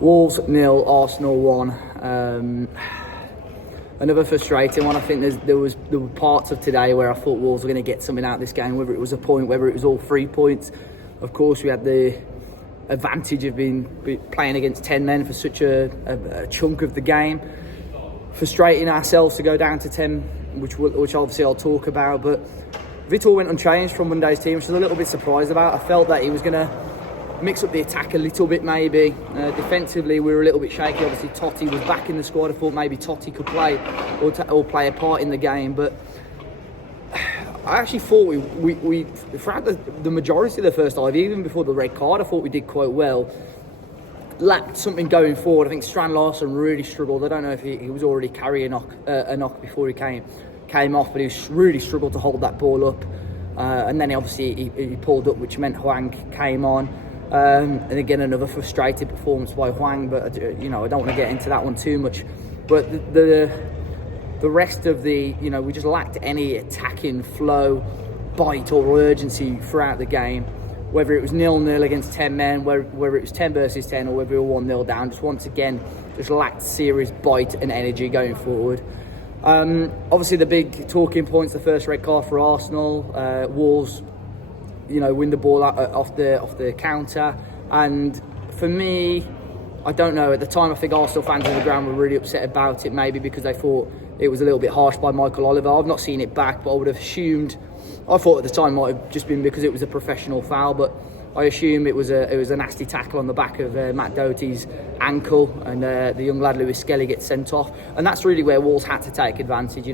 Wolves 0, Arsenal 1. Another frustrating one. I think there were parts of today where I thought Wolves were going to get something out of this game, whether it was a point, whether it was all 3 points. Of course, we had the advantage of being playing against 10 men for such a chunk of the game. Frustrating ourselves to go down to 10, which obviously I'll talk about. But Vitor went unchanged from Monday's team, which I was a little bit surprised about. I felt that he was going to mix up the attack a little bit, maybe. Defensively, we were a little bit shaky. Obviously, Totti was back in the squad. I thought maybe Totti could play or play a part in the game. But I actually thought we throughout the majority of the first half, even before the red card, I thought we did quite well. Lacked something going forward. I think Strand Larsen really struggled. I don't know if he was already carrying a knock before he came off, but he really struggled to hold that ball up. And then he pulled up, which meant Hwang came on. And again, another frustrated performance by Hwang, but I don't want to get into that one too much. But the rest of we just lacked any attacking flow, bite or urgency throughout the game. Whether it was 0-0 against 10 men, whether it was 10 versus 10, or whether we were 1-0 down, just once again, just lacked serious bite and energy going forward. Obviously, the big talking points: the first red card for Arsenal, Wolves, win the ball off the counter, and for me, I don't know. At the time, I think Arsenal fans on the ground were really upset about it, maybe because they thought it was a little bit harsh by Michael Oliver. I've not seen it back, but I would have assumed. I thought at the time it might have just been because it was a professional foul, but I assume it was a nasty tackle on the back of Matt Doherty's ankle, and the young lad Lewis Skelly gets sent off, and that's really where Wolves had to take advantage.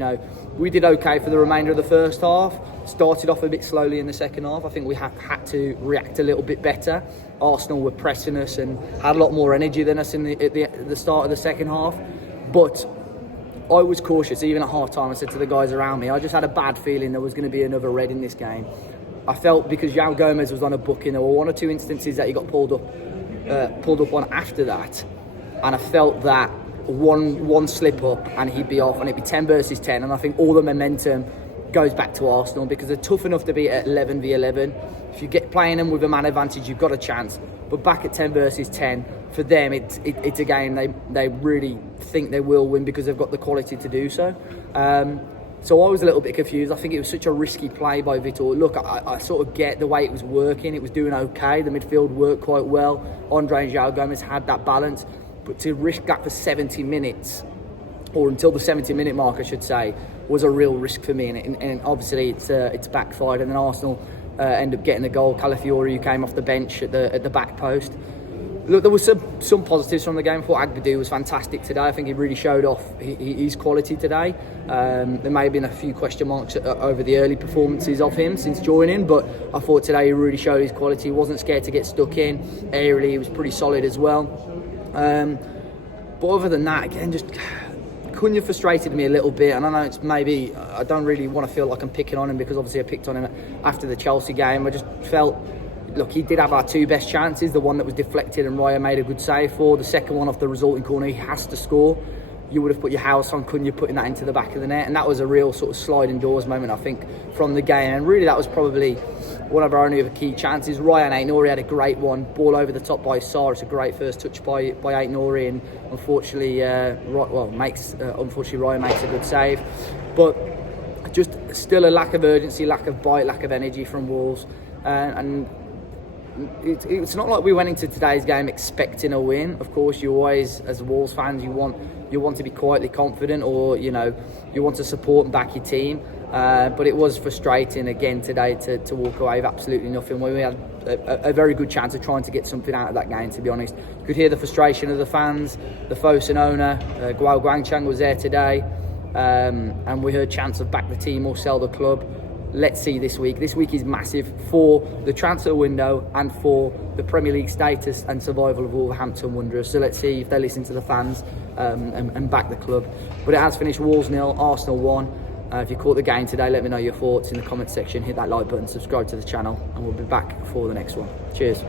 We did okay for the remainder of the first half. Started off a bit slowly in the second half. I think we had to react a little bit better. Arsenal were pressing us and had a lot more energy than us at the start of the second half, but I was cautious. Even at half-time, I said to the guys around me, I just had a bad feeling there was going to be another red in this game. I felt because João Gomez was on a booking, there were one or two instances that he got pulled up on after that, and I felt that one slip up and he'd be off, and it'd be 10 versus 10, and I think all the momentum goes back to Arsenal because they're tough enough to beat at 11 v 11. If you get playing them with a man advantage, you've got a chance. But back at 10 versus 10, for them, it's a game they really think they will win because they've got the quality to do so. So I was a little bit confused. I think it was such a risky play by Vitor. Look, I sort of get the way it was working. It was doing okay. The midfield worked quite well. Andre and João Gomez had that balance. But to risk that for 70 minutes, or until the 70-minute mark, I should say, was a real risk for me. And obviously it's backfired. And then Arsenal end up getting the goal. Calafiori, who came off the bench at the back post. Look, there was some positives from the game. I thought Agbadou was fantastic today. I think he really showed off his quality today. There may have been a few question marks over the early performances of him since joining, but I thought today he really showed his quality. He wasn't scared to get stuck in. Aerially, he was pretty solid as well. But other than that, again, just Cunha frustrated me a little bit. And I know it's maybe, I don't really want to feel like I'm picking on him because obviously I picked on him after the Chelsea game. I just felt, look, he did have our two best chances. The one that was deflected and Raya made a good save for. The second one off the resulting corner, he has to score. You would have put your house on Cunha putting that into the back of the net. And that was a real sort of sliding doors moment, I think, from the game. And really that was probably one of our only other key chances. Ryan Aït-Nouri had a great one. Ball over the top by Sarr. It's a great first touch by Aït-Nouri. And unfortunately, Ryan makes a good save. But just still a lack of urgency, lack of bite, lack of energy from Wolves. And it's not like we went into today's game expecting a win. Of course, you always, as Wolves fans, you want to be quietly confident, or you want to support and back your team. But it was frustrating again today to walk away with absolutely nothing. We had a very good chance of trying to get something out of that game. To be honest, you could hear the frustration of the fans. The Fosun owner, Guo Guangchang, was there today, and we heard chants of back the team or sell the club. Let's see this week. This week is massive for the transfer window and for the Premier League status and survival of Wolverhampton Wanderers. So let's see if they listen to the fans and back the club. But it has finished Wolves 0, Arsenal 1. If you caught the game today, let me know your thoughts in the comment section. Hit that like button, subscribe to the channel, and we'll be back for the next one. Cheers.